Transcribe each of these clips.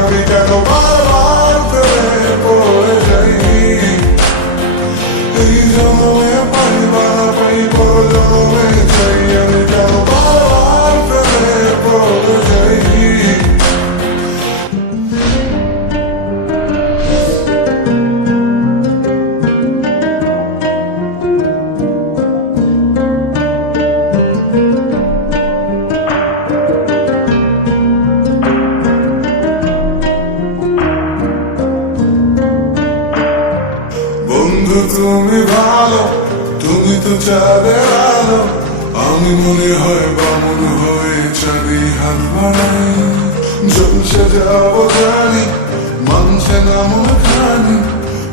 আমি কেন বারবার প্রেমে পড়ে যাই। এই জন্মে পাই বা পাই পর জন্মে চাই, আমি কেন বারবার প্রেমে পড়ে যাই। বন্ধু তুমি ভালো, তুমি তো চাঁদের আলো, আমি মনে হয় বামন হয়ে চাঁদি হাত বাড়াই। জলসে যাবো জানি, মানছে না মন খানি,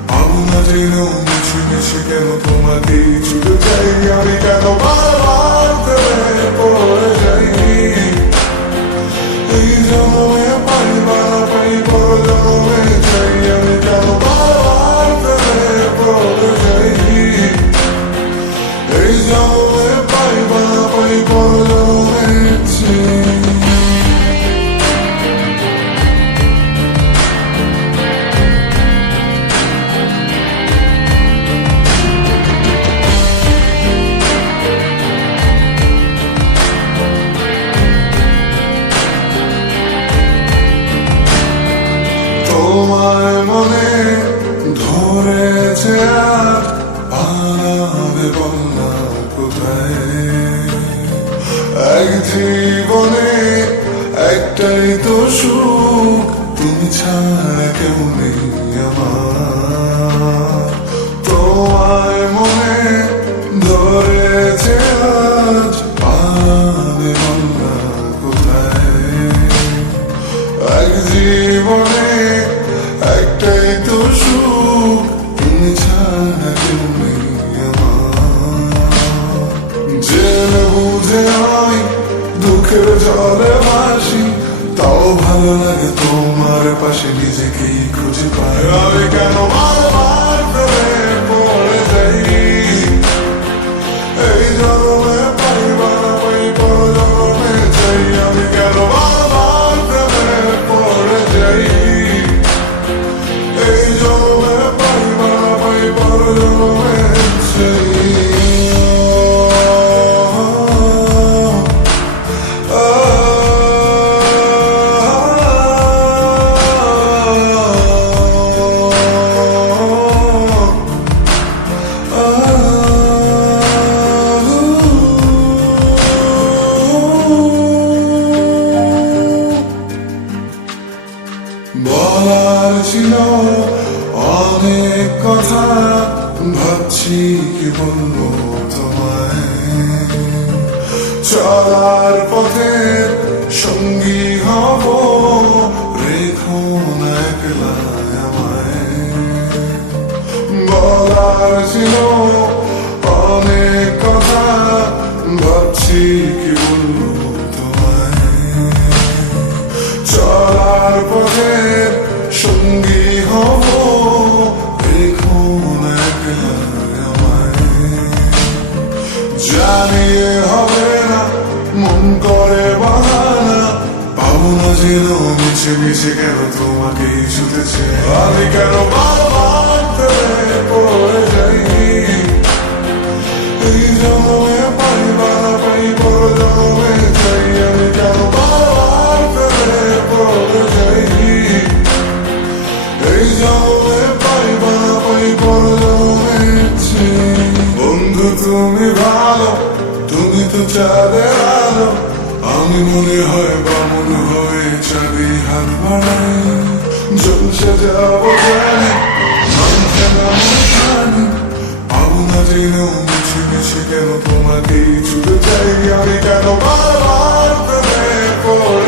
পাবো না জেনেও মিছি মিছি কেন তোমাকেই ছুটে চাই। আমি কেন বারবার প্রেমে পড়ে যাই। এই জন্মে পাই বা পাই পর জন্মে চাই, আমি কেন বারবার প্রেমে পড়ে যাই। এই জন্মে পাই বা পাই পর জন্মে চাই। তোমার মনে ধরেছে আর পালাবে বলনা কোথায়। এক জীবনে একটাই তো সুখ, তুমি ছাড়া কেউ নেই আমার। তোমার মনে ধরেছে আজ পালাবে বলনা কোথায়। এক জীবনে একটাই তো সুখ, তুমি ছাড়া কেউ নেই আমার। জেনে বুঝে আমি দুঃখের জলে ভাসি, তাও ভালো লাগে তোমার পাশে নিজেকেই খুঁজে পাই। আমি কেন বারবার প্রেমে পড়ে যাই। এই জন্মে পাই বা পাই পর জন্মে চাই, আমি কেন বারবার প্রেমে পড়ে যাই। এই জন্মে পাই বা পাই পর জন্মে চাই। বলার ছিল অনেক কথা, ভাবছি কি বলবো তোমায়। চলার পথের সঙ্গী হব, রেখো না একলা আমায়। বলার ছিল অনেক কথা, ভাবছি কি বলবো তোমায়। চলার পথের সঙ্গী হব, রেখো না একলা আমায়। জানিয়ে হবে না মন করে বাহানা, পাবো না যেন মিছে মিছে কেন তোমাকেই ছুটেছে। আমি কেন বারবার প্রেমে পড়ে যাই। এই জন্মে পাই বা পাই পর জন্মে চাই, আমি কেন বারবার প্রেমে পড়ে যাই। এই জন্মে পাই বা পাই পর জন্মে চাই। বন্ধু তুমি ভালো, তুমি তো চাঁদের আলো, আমি মনে হয় বামন হয়ে চাঁদি হাত বাড়াই। জলসে যাবো জানি, মানছে না মন খানি, পাবো না জেনেও মিছি মিছি কেন তোমাকেই ছুটে চাই। আমি কেন বারবার প্রেমে পড়ে